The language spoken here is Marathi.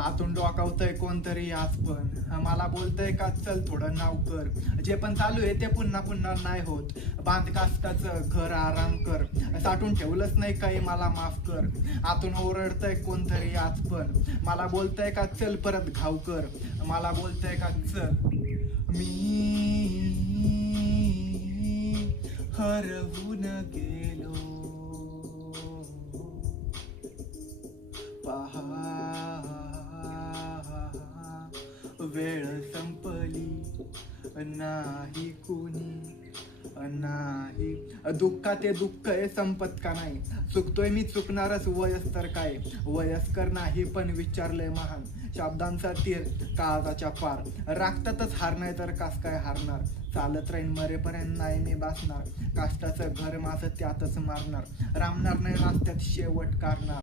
आतून डोकावतंय कोणतरी आज पण मला बोलतंय का चल थोडं नाव कर. जे पण चालू आहे ते पुन्हा पुन्हा नाही होत. बांध काष्टाचं घर आराम कर. साठून ठेवलंच नाही काही मला माफ कर. आतून ओरडतंय कोणतरी आज पण मला बोलतंय का चल परत घाव कर. मला बोलतंय का चल. मी हरवून गेलो पहा वेळ संपली नाही कुणी नाही. दुःखात ते दुःख आहे संपत का नाही. चुकतोय मी चुकणारच वयस्कर काय वयस्कर नाही पण विचारलंय महान. शब्दांचा तीर काळजाच्या पार राखतातच हार नाही तर कास काय हारणार. चालत राहीन मरेपर्यंत नाही मी बसणार. काष्टाचं घर माझं त्यातच मारणार. रामणार नाही रस्त्यात शेवट करणार.